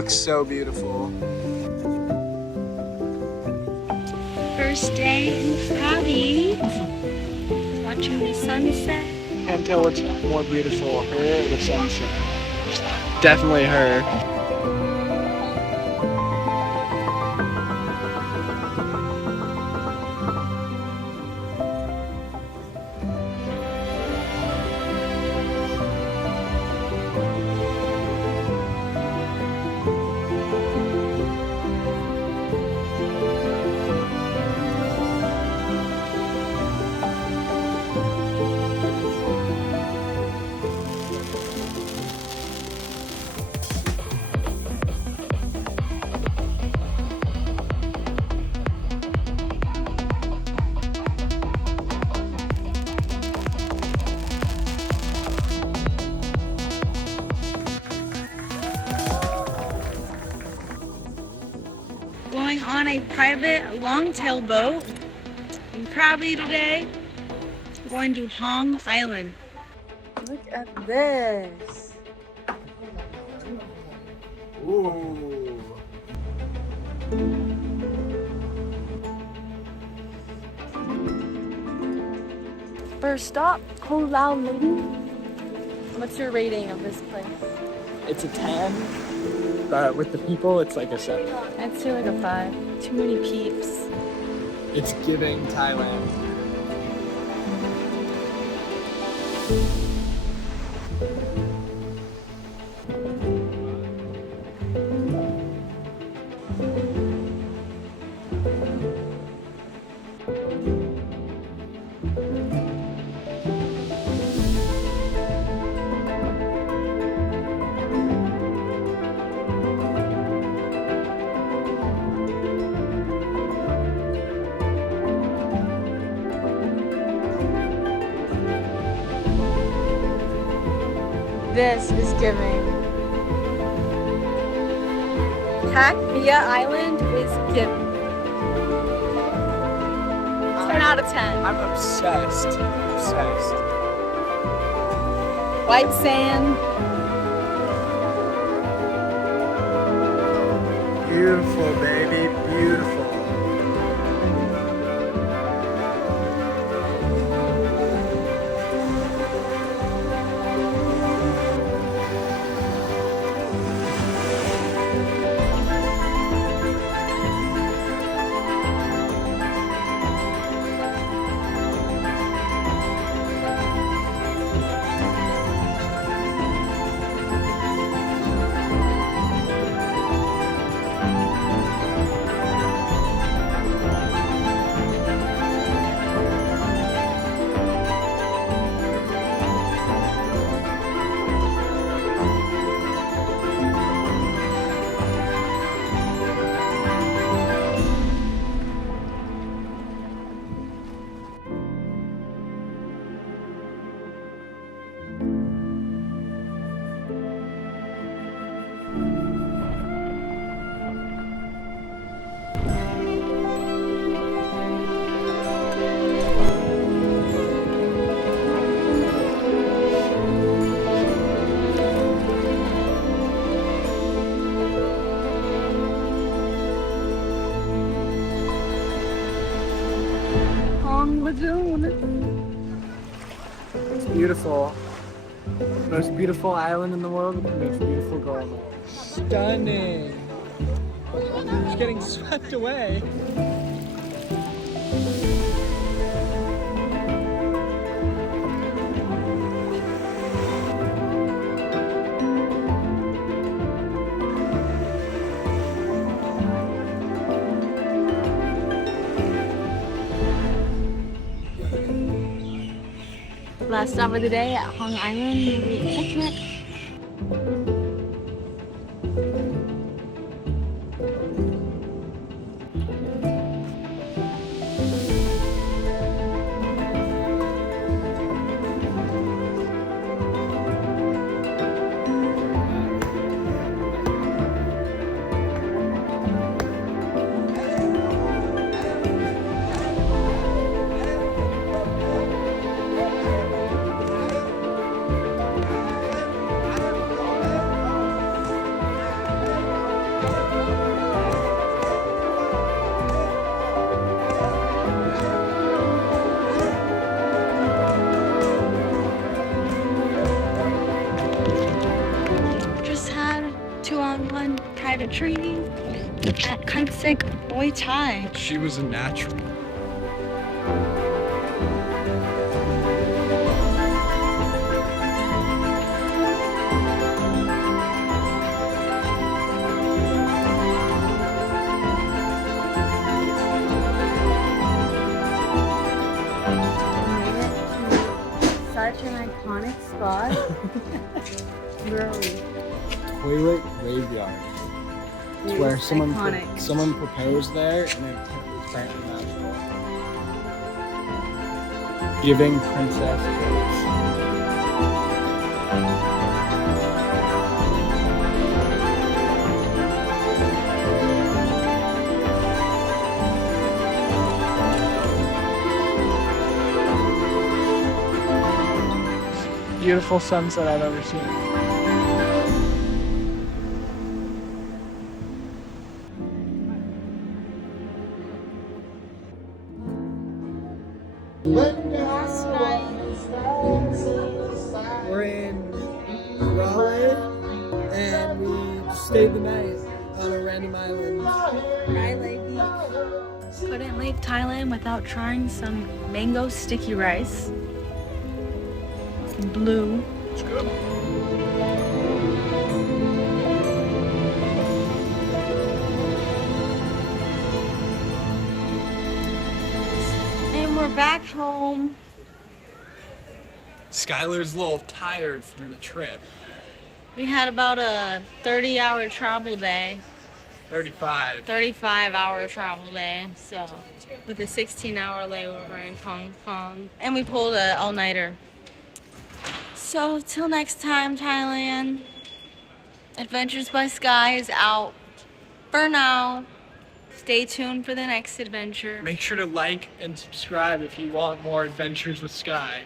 looks so beautiful. First day in Krabi, watching the sunset. Can't tell what's more beautiful, her or the sunset. Definitely her. Going on a private longtail boat in Krabi today. Going to Hong Island. Look at this. Ooh. First stop, Lao Lading. What's your rating of this place? It's a 10, but with the people, it's like a 7. I'd say like a 5. Too many peeps. It's giving Thailand. This is giving. Pak Bia Island is giving. 10 out of 10. I'm obsessed. Obsessed. White sand. Beautiful, baby. Beautiful. Lagoon. It's beautiful. Most beautiful island in the world with the most beautiful girl in the world. Stunning. It's getting swept away. Last stop of the day at Hong Island, maybe a picnic. private training at Khunsuek Muaythai. She was a natural. Such an iconic spot. Really. Toilet graveyard. It's where iconic. someone proposed there, and it's apparently magical. Giving princess votes. Beautiful sunset I've ever seen. Last night. We're in Railay, and we stayed the night on a random island. Railay Beach. Couldn't leave Thailand without trying some mango sticky rice. Blue. It's good. And we're back home. Skylar's a little tired from the trip. We had about a 30-hour travel day. 35. 35-hour travel day. So, with a 16-hour layover in Hong Kong. And we pulled an all-nighter. So, till next time, Thailand. Adventures by Sky is out for now. Stay tuned for the next adventure. Make sure to like and subscribe if you want more adventures with Sky.